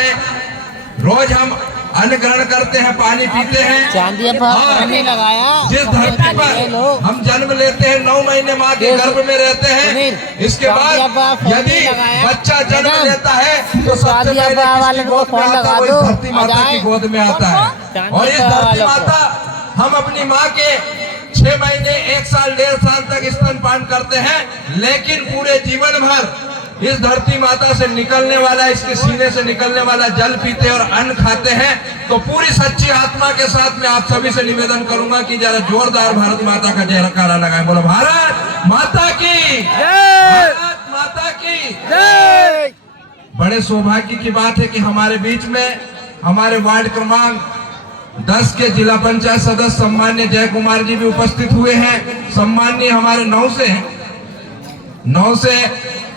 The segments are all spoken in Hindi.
है, रोज हम अन्न ग्रहण करते हैं, पानी पीते हैं। जिस धरती पर हम जन्म लेते हैं, 9 महीने माँ के गर्भ में रहते हैं, इसके बाद यदि बच्चा जन्म लेता है तो सबसे पहले किसकी गोद में आता है? वो धरती माता की गोद में आता है। और इस धरती माता, हम अपनी माँ के 6 महीने, 1 साल, 1.5 साल तक स्तनपान करते हैं, लेकिन पूरे जीवन भर इस धरती माता से निकलने वाला, इसके सीने से निकलने वाला जल पीते और अन्न खाते हैं। तो पूरी सच्ची आत्मा के साथ में आप सभी से निवेदन करूंगा कि जरा जोरदार भारत माता का जयकारा लगाएं। बोलो भारत माता की जय, भारत माता की जय। बड़े सौभाग्य की बात है कि हमारे बीच में हमारे वार्ड क्रमांक 10 के जिला पंचायत सदस्य सम्मान्य जय कुमार जी भी उपस्थित हुए हैं। सम्मान्य हमारे 9 से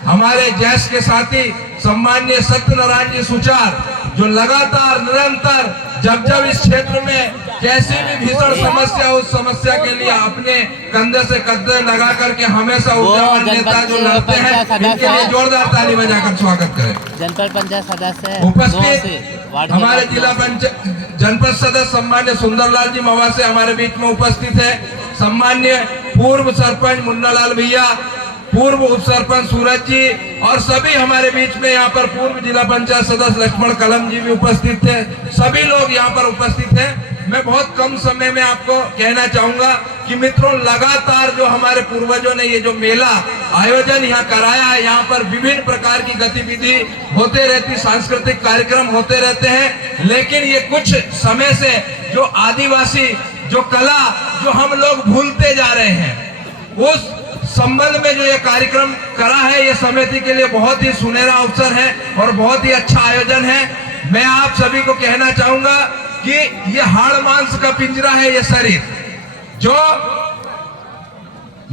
हमारे जैस के साथी सम्मान्य सत्यनारायण जी सुचार, जो लगातार निरंतर जब इस क्षेत्र में कैसी भी भीषण समस्या, उस समस्या के लिए अपने कंधे से कंधे लगा करके हमेशा उद्यमन नेता जो लड़ते हैं, इनके लिए जोरदार ताली बजाकर स्वागत करें। जनपद पंचायत सदस्य उपस्थित हमारे जिला पंचायत जनपद सदस्य सम्मान्य सुंदरलाल जी मवासे हमारे बीच में उपस्थित है। सम्मान्य पूर्व सरपंच मुन्नालाल भैया, पूर्व उप सरपंच सूरज जी और सभी हमारे बीच में यहाँ पर पूर्व जिला पंचायत सदस्य लक्ष्मण कलम जी भी उपस्थित थे। सभी लोग यहाँ पर उपस्थित हैं। मैं बहुत कम समय में आपको कहना चाहूंगा कि मित्रों, लगातार जो हमारे पूर्वजों ने ये जो मेला आयोजन यहाँ कराया है, यहाँ पर विभिन्न प्रकार की गतिविधि होते रहती, सांस्कृतिक कार्यक्रम होते रहते हैं, लेकिन ये कुछ समय से जो आदिवासी जो कला जो हम लोग भूलते जा रहे हैं, उस संबंध में जो ये कार्यक्रम करा है, ये समिति के लिए बहुत ही सुनहरा अवसर है और बहुत ही अच्छा आयोजन है। मैं आप सभी को कहना चाहूंगा कि ये हाड़ मांस का पिंजरा है, ये शरीर जो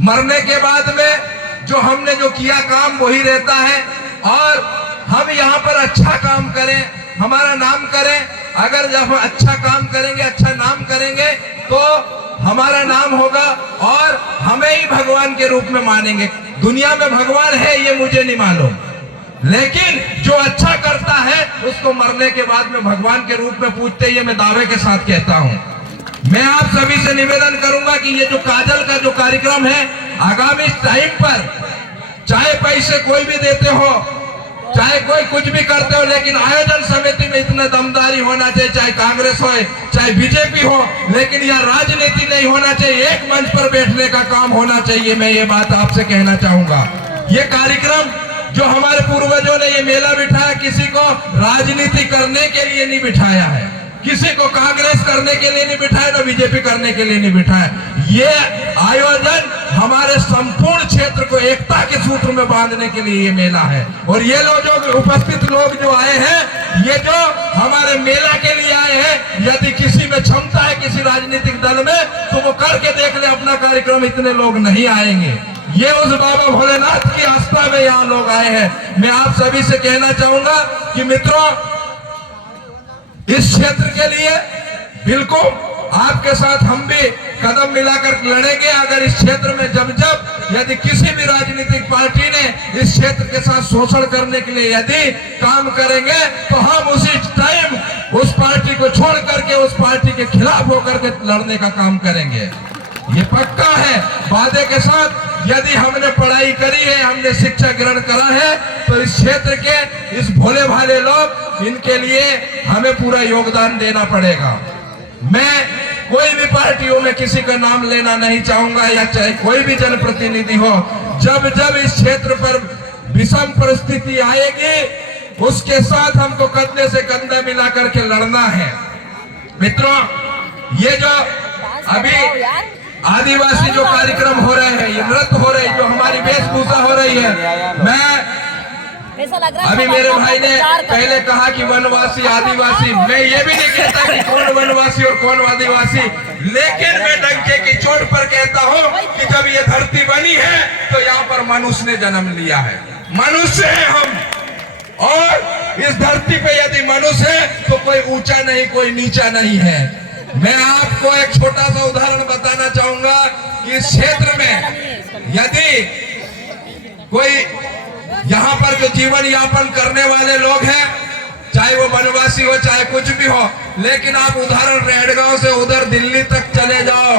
मरने के बाद में जो हमने जो किया काम वही रहता है, और हम यहाँ पर अच्छा काम करें, हमारा नाम करें। अगर जब हम अच्छा काम करेंगे, अच्छा नाम करेंगे, तो हमारा नाम होगा और हमें ही भगवान के रूप में मानेंगे। दुनिया में भगवान है ये मुझे नहीं मालूम, लेकिन जो अच्छा करता है उसको मरने के बाद में भगवान के रूप में पूजते, ये मैं दावे के साथ कहता हूं। मैं आप सभी से निवेदन करूंगा कि ये जो काजल का जो कार्यक्रम है, आगामी टाइम पर चाहे पैसे कोई भी देते हो, चाहे कोई कुछ भी करते हो, लेकिन आयोजन समिति में इतना दमदारी होना चाहिए, चाहे कांग्रेस हो चाहे बीजेपी हो, लेकिन यह राजनीति नहीं होना चाहिए, एक मंच पर बैठने का काम होना चाहिए। मैं ये बात आपसे कहना चाहूंगा। ये कार्यक्रम जो हमारे पूर्वजों ने ये मेला बिठाया, किसी को राजनीति करने के लिए नहीं बिठाया है, किसी को कांग्रेस करने के लिए नहीं बिठाया, ना बीजेपी करने के लिए नहीं बिठाया। ये आयोजन हमारे संपूर्ण क्षेत्र को एकता के सूत्र में बांधने के लिए ये मेला है। और ये लोग जो उपस्थित लोग जो आए हैं, ये जो हमारे मेला के लिए आए हैं, यदि किसी में क्षमता है किसी राजनीतिक दल में, तो वो करके देख ले अपना कार्यक्रम, इतने लोग नहीं आएंगे। ये उस बाबा भोलेनाथ की आस्था में यहाँ लोग आए हैं। मैं आप सभी से कहना चाहूंगा कि मित्रों, इस क्षेत्र के लिए बिल्कुल आपके साथ हम भी कदम मिलाकर लड़ेंगे। अगर इस क्षेत्र में जब यदि किसी भी राजनीतिक पार्टी ने इस क्षेत्र के साथ शोषण करने के लिए यदि काम करेंगे, तो हम उसी टाइम उस पार्टी को छोड़ करके उस पार्टी के खिलाफ होकर के लड़ने का काम करेंगे। ये पक्का है वादे के साथ। यदि हमने पढ़ाई करी है, हमने शिक्षा ग्रहण करा है, तो इस क्षेत्र के इस भोले भाले लोग, इनके लिए हमें पूरा योगदान देना पड़ेगा। मैं कोई भी पार्टियों में किसी का नाम लेना नहीं चाहूंगा, या चाहे कोई भी जनप्रतिनिधि हो, जब इस क्षेत्र पर विषम परिस्थिति आएगी, उसके साथ हमको कंधे से कंधा मिला करके लड़ना है। मित्रों, ये जो अभी आदिवासी जो कार्यक्रम हो रहे हैं, ये नृत्य हो रही, जो हमारी वेशभूषा हो रही है, मैं अभी मेरे भाई ने पहले कहा कि वनवासी आदिवासी, मैं ये भी नहीं कहता कि कौन वनवासी और कौन आदिवासी, लेकिन मैं डंके की चोट पर कहता हूँ कि जब ये धरती बनी है, तो यहाँ पर मनुष्य ने जन्म लिया है, मनुष्य है हम, और इस धरती पे यदि मनुष्य है तो कोई ऊंचा नहीं, कोई नीचा नहीं है। मैं आपको एक छोटा सा उदाहरण बताना चाहूंगा कि इस क्षेत्र में यदि कोई यहाँ पर जो जीवन यापन करने वाले लोग हैं, चाहे वो बनवासी हो चाहे कुछ भी हो, लेकिन आप उधर रेडगांव से उधर दिल्ली तक चले जाओ,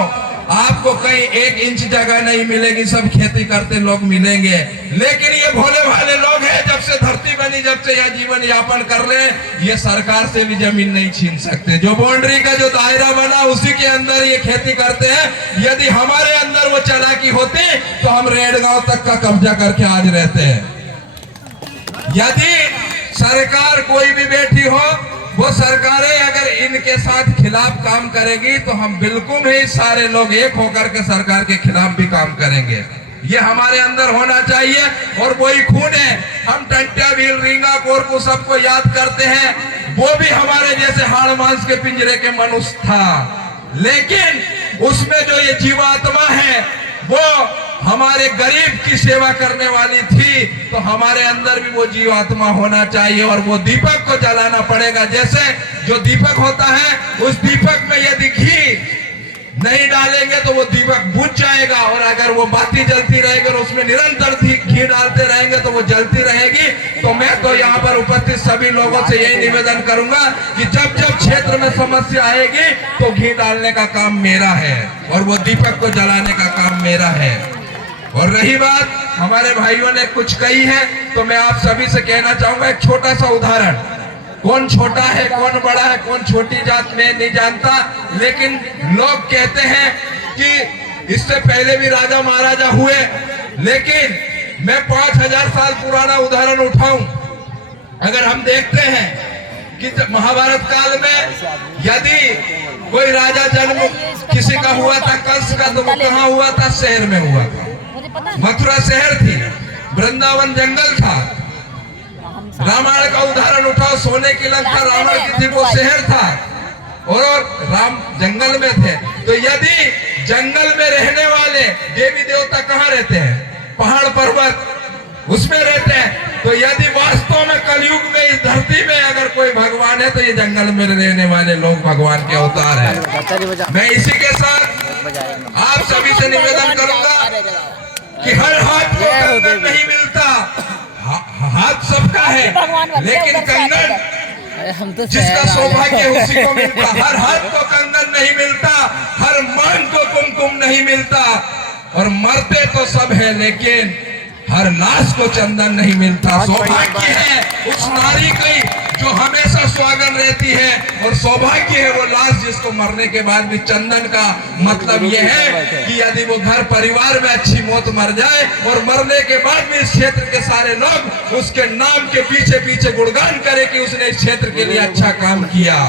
आपको कहीं 1 इंच जगह नहीं मिलेगी, सब खेती करते लोग मिलेंगे। लेकिन ये भोले भाले लोग हैं, जब से धरती बनी जब से यह जीवन यापन कर रहे हैं, ये सरकार से भी जमीन नहीं छीन सकते। जो बाउंड्री का जो दायरा बना उसी के अंदर ये खेती करते हैं। यदि हमारे अंदर वो चालाकी होती तो हम रेडगांव तक का कब्जा करके आज रहते हैं। यदि सरकार कोई भी बैठी हो, वो सरकारें अगर इनके साथ खिलाफ काम करेगी तो हम बिल्कुल ही सारे लोग एक होकर के सरकार के खिलाफ भी काम करेंगे। ये हमारे अंदर होना चाहिए। और वही खून है, हम टंट्या भील रींगा कोरकू सबको याद करते हैं, वो भी हमारे जैसे हाड़ मांस के पिंजरे के मनुष्य था, लेकिन उसमें जो ये जीवात्मा है वो हमारे गरीब की सेवा करने वाली थी। तो हमारे अंदर भी वो जीवात्मा होना चाहिए और वो दीपक को जलाना पड़ेगा। जैसे जो दीपक होता है, उस दीपक में यदि घी नहीं डालेंगे तो वो दीपक बुझ जाएगा, और अगर वो बाती जलती रहेगी और उसमें निरंतर घी डालते रहेंगे तो वो जलती रहेगी। तो मैं तो यहाँ पर उपस्थित सभी लोगों से यही निवेदन करूंगा कि जब जब क्षेत्र में समस्या आएगी तो घी डालने का काम मेरा है और वो दीपक को जलाने का काम मेरा है। और रही बात हमारे भाइयों ने कुछ कही है, तो मैं आप सभी से कहना चाहूंगा एक छोटा सा उदाहरण। कौन छोटा है कौन बड़ा है कौन छोटी जात में नहीं जानता, लेकिन लोग कहते हैं कि इससे पहले भी राजा महाराजा हुए, लेकिन मैं 5000 साल पुराना उदाहरण उठाऊं। अगर हम देखते हैं कि महाभारत काल में यदि कोई राजा जन्म किसी का हुआ था कंस का, तो वो कहाँ हुआ था? शहर में हुआ था। मथुरा शहर थी, वृंदावन जंगल था। रामायण का उदाहरण उठाओ, सोने की लंका रावण की थी, वो शहर था और राम जंगल में थे। तो यदि जंगल में रहने वाले देवी देवता कहाँ रहते हैं? पहाड़ पर्वत उसमें रहते हैं। तो यदि वास्तव में कलयुग में इस धरती में अगर कोई भगवान है तो ये जंगल में रहने वाले लोग भगवान के अवतार हैं। मैं इसी के साथ आप सभी से निवेदन करूंगा कि हर हाथ को कंगन नहीं मिलता, हाथ सबका है, लेकिन कंगन जिसका सौभाग्य उसी को मिलता। हर हाथ को कंगन नहीं मिलता, हर मांग को कुमकुम नहीं मिलता, और मरते तो सब है लेकिन हर लाश को चंदन नहीं मिलता। सौभाग्य है उस नारी की जो हमेशा स्वागन रहती है, और सौभाग्य है वो लाश जिसको मरने के बाद भी चंदन का मतलब ये है कि यदि वो घर परिवार में अच्छी मौत मर जाए और मरने के बाद भी इस क्षेत्र के सारे लोग उसके नाम के पीछे पीछे गुणगान करें कि उसने इस क्षेत्र के लिए अच्छा काम किया।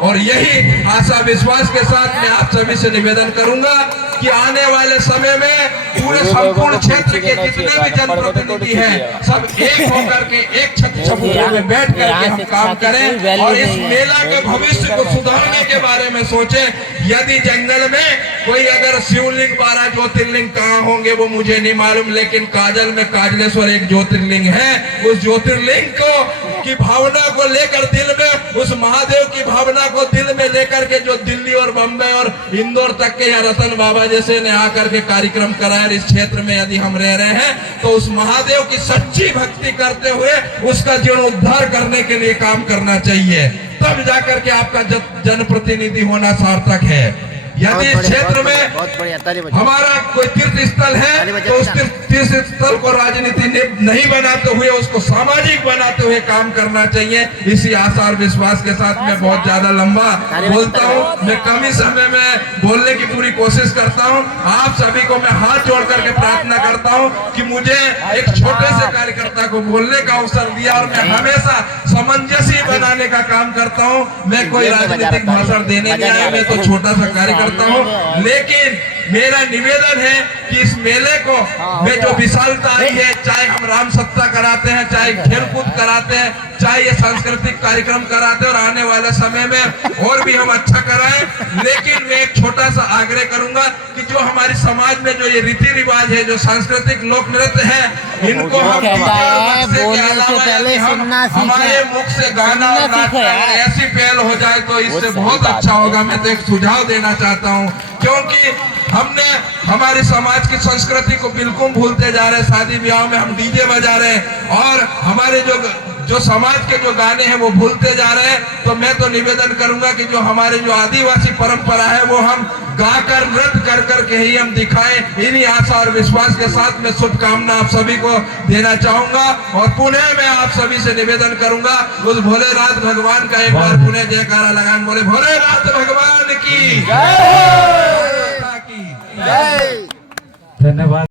और यही आशा विश्वास के साथ मैं आप सभी से निवेदन करूंगा कि आने वाले समय में पूरे संपूर्ण क्षेत्र के जितने भी जनप्रतिनिधि हैं सब एक होकर के एक छत चबूतरे में बैठ करके हम काम करें और इस मेला के भविष्य को सुधारने के बारे में सोचें। यदि जंगल में कोई अगर शिवलिंग 12 ज्योतिर्लिंग कहाँ होंगे वो मुझे नहीं मालूम, लेकिन काजल में काजलेश्वर एक ज्योतिर्लिंग है। उस ज्योतिर्लिंग को की भावना को लेकर दिल में, उस महादेव की भावना को दिल में लेकर के जो दिल्ली और बम्बई और इंदौर तक के या रतन बाबा जैसे ने आकर के कार्यक्रम कराया, इस क्षेत्र में यदि हम रह रहे हैं तो उस महादेव की सच्ची भक्ति करते हुए उसका जीर्णोद्धार करने के लिए काम करना चाहिए, तब जाकर के आपका जनप्रतिनिधि होना सार्थक है। यदि इस क्षेत्र में हमारा कोई तीर्थ स्थल है तो उस तीर्थ स्थल को राजनीति नहीं बनाते हुए उसको सामाजिक बनाते हुए काम करना चाहिए। इसी आशा और विश्वास के साथ मैं बहुत ज्यादा लंबा बोलता हूँ, मैं कम ही समय में बोलने की पूरी कोशिश करता हूँ। आप सभी को मैं हाथ जोड़ करके प्रार्थना करता हूँ कि मुझे एक छोटे से कार्यकर्ता को बोलने का अवसर दिया और मैं हमेशा सामंजस्य बनाने का काम करता हूँ। मैं कोई राजनीतिक भाषण देने नहीं आया, मैं तो छोटा सा कार्यकर्ता हूँ, लेकिन मेरा निवेदन है कि इस मेले को में जो विशालता आई है, चाहे हम राम सत्ता कराते हैं, चाहे खेलकूद कराते हैं, चाहे ये सांस्कृतिक कार्यक्रम कराते हैं और आने वाले समय में और भी हम अच्छा कराएं, लेकिन मैं एक छोटा सा आग्रह करूंगा कि जो हमारी समाज में जो ये रीति रिवाज है, जो सांस्कृतिक लोक नृत्य है, इनको हम हमारे मुख से गाना ऐसी पहल हो जाए तो इससे बहुत अच्छा होगा। मैं तो एक सुझाव देना चाहता हूँ, क्योंकि हमने हमारे समाज की संस्कृति को बिल्कुल भूलते जा रहे हैं। शादी ब्याह में हम डीजे बजा रहे हैं और हमारे जो जो समाज के जो गाने हैं वो भूलते जा रहे हैं। तो मैं तो निवेदन करूंगा कि जो हमारे जो आदिवासी परंपरा है वो हम गाकर नृत्य कर करके ही हम दिखाएं। इन्हीं आशा और विश्वास के साथ मैं शुभकामना आप सभी को देना चाहूंगा और पुनः मैं आप सभी से निवेदन करूंगा उस भोलेनाथ भगवान का एक बार पुनः जयकारा लगाएं। बोले भोलेनाथ भगवान की जय। धन्यवाद।